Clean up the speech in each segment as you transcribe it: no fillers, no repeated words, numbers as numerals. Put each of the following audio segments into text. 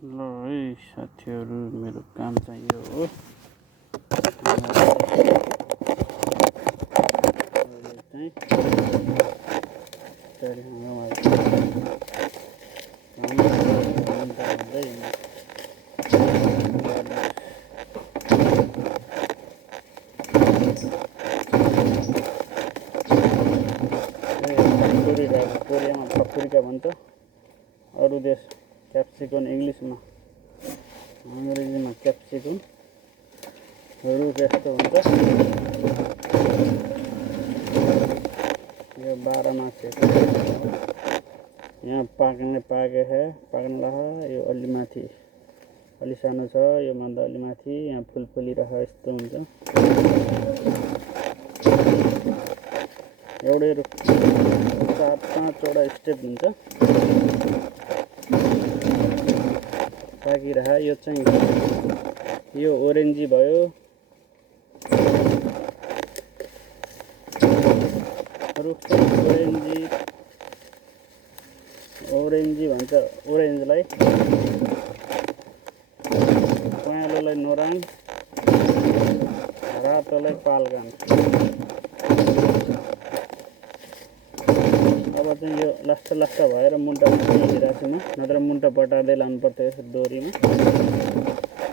ल है साथीहरू, मेरो काम चाहिँ यो हो। कोरियामा पाप्रिका भन्छ, अरू देश क्याप्सिकम, इङ्ग्लिसमा अङ्ग्रेजीमा क्याप्सिकम हरू यस्तो हुन्छ। यो 12 मासेको यहाँ पाक्नेला यो अलि माथि अलि सानो छ, यो भन्दा अलि माथि यहाँ फुल फुलिरह यस्तो हुन्छ। एउटै 4-5वटा स्टेप हुन्छ पाकिरह। यो चाहिँ यो ओरेन्जी भयो, रुख चाहिँ ओरेन्जी भन्छ। ओरेन्जलाई, पहेँलोलाई नोराङ, रातोलाई पालगान। अब चाहिँ यो लास्ट भएर मुन्टा हिँडिरहेको छु म, नत्र मुन्टा बटार्दै लानु पर्थ्यो डोरीमा।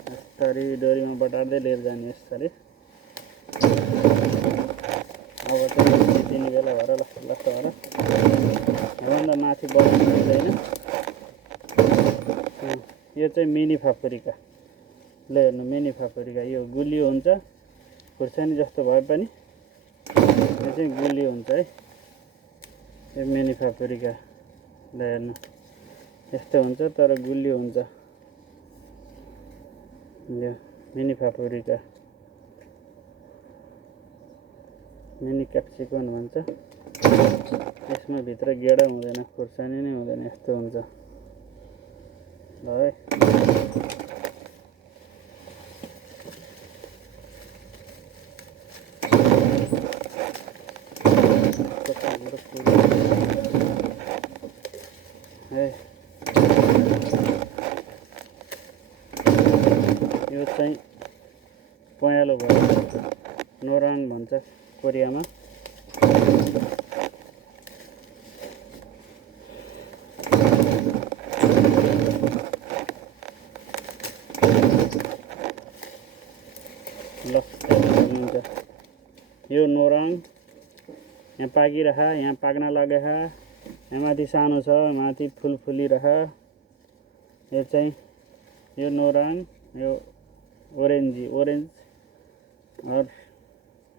यसरी डोरीमा बटार्दै लिएर जाने यसरी। अब चाहिँ तिनी बेला भएर लास्ट भएर योभन्दा माथि बढ्नु सक्दैन। यो चाहिँ मिनी पाप्रिका। ल हेर्नु, मिनी पाप्रिका यो गुलियो हुन्छ, खुर्सानी जस्तो भए पनि यो चाहिँ गुलियो हुन्छ है। यो मिनी पाप्रिका ल हेर्नु, यस्तो हुन्छ तर गुलियो हुन्छ। यो मिनी पाप्रिका, मिनी क्याप्सिकम भन्छ। यसमा भित्र गेडा हुँदैन, खुर्सानी नै हुँदैन, यस्तो हुन्छ। ल है, यो चाहिँ पहेँलो भयो, नोराङ भन्छ कोरियामा। ल हेर्नुहुन्छ, यो नोराङ यहाँ पाकिरह, यहाँ पाक्न लागे, यहाँ माथि सानो छ, माथि फुल फुलिरह। यो चाहिँ यो नोराङ, यो ओरेन्ज और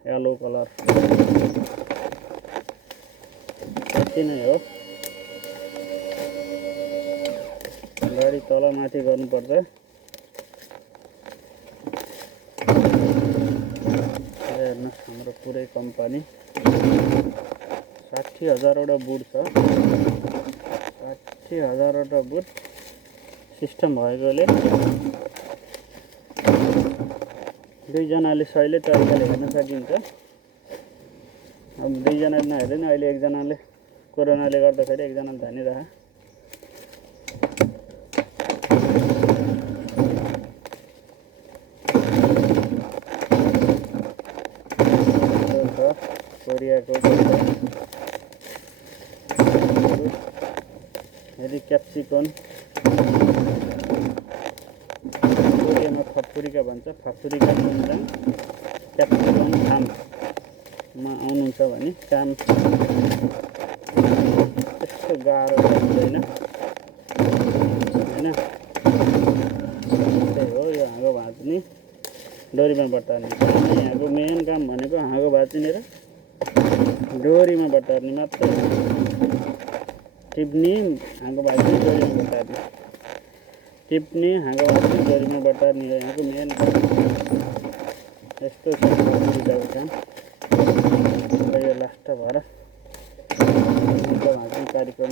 येलो कलर, यति नै हो। गाडी तल माथि गर्नुपर्छ। हेर्नुहोस्, हाम्रो पुरै कम्पनी 60,000वटा बुट छ। 60,000वटा बुट सिस्टम भएकोले दुईजनाले सहिले तरिकाले हेर्न सकिन्छ। अब दुईजनाले नहेर्दैन, अहिले एकजनाले कोरोनाले गर्दाखेरि एकजनाले धानिरह। कोरियाको यदि क्याप्सिकम, कोरियामा पाप्रिका भन्छ। पाप्रिका भन्छ, क्याप्सिकम काममा आउनुहुन्छ भने काम त्यस्तो गाह्रो हुँदैन होइन। त्यही हो, यो हाँगो भाँच्ने, डोरीमा बटार्ने। यहाँको मेन काम भनेको हाँगो भाँच्ने र डोरीमा बटार्ने मात्र। टिप्ने, हाँगो भाँच्ने, डोरीमा बटार्ने, टिप्ने, हाँगो भाँच्ने, डोरीमा बटार्ने हो यहाँको मेन काम। यस्तो छ पाप्रिकाको काम। यो लास्ट भएर भाँच्ने कार्यक्रम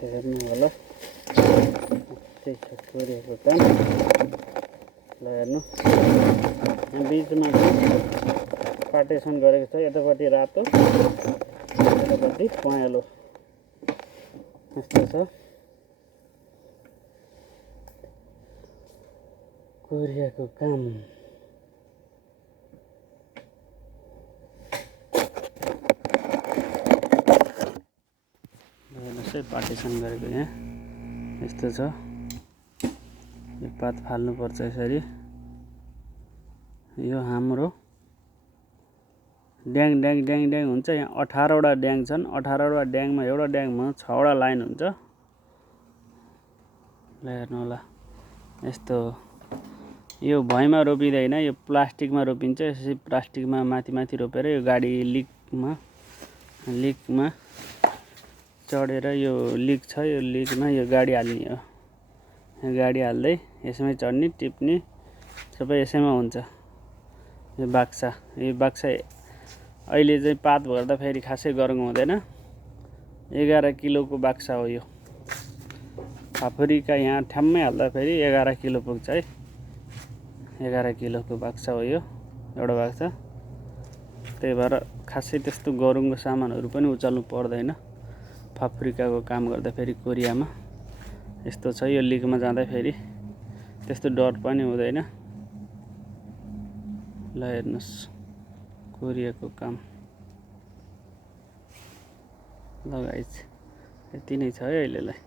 हेर्नु होला। यस्तै छ कोरियाको काम। ल हेर्नु यहाँ बिचमा पार्टेसन गरेको छ, यतापट्टि रातो यतापट्टि पहेँलो यस्तो छ कोरियाको काम। हेर्नुहोस् है पार्टिसन गरेको यहाँ यस्तो छ। यो पात फाल्नुपर्छ यसरी। यो हाम्रो ड्याङ ड्याङ ड्याङ ड्याङ हुन्छ। यहाँ 18वटा ड्याङ छन्। 18वटा ड्याङमा एउटा ड्याङमा 6वटा लाइन हुन्छ। ल हेर्नु होला यस्तो हो। यो भुइँमा रोपिँदैन, यो प्लास्टिकमा रोपिन्छ। यसरी प्लास्टिकमा माथि माथि रोपेर यो गाडी लिकमा चढेर यो लिक छ, यो लिकमा यो गाडी हाल्ने हो। यो गाडी हाल्दै यसमै चढ्ने टिप्ने सबै यसैमा हुन्छ। यो बाक्सा अहिले चाहिँ पात भर्दा फेरि खासै गरौँ हुँदैन। 11 किलोको बाक्सा हो यो। फापरिका यहाँ ठ्याम्मै हाल्दा फेरि 11 किलो पुग्छ है। 11 किलोको बाक्सा हो यो एउटा बाक्सा। त्यही भएर खासै त्यस्तो गरुङको सामानहरू पनि उचाल्नु पर्दैन फापरिकाको काम गर्दा फेरि कोरियामा। यस्तो छ। यो लिकमा जाँदा फेरि त्यस्तो डर पनि हुँदैन। ल हेर्नुहोस् कोरियाको काम। ल गाइस यति नै छ है अहिलेलाई।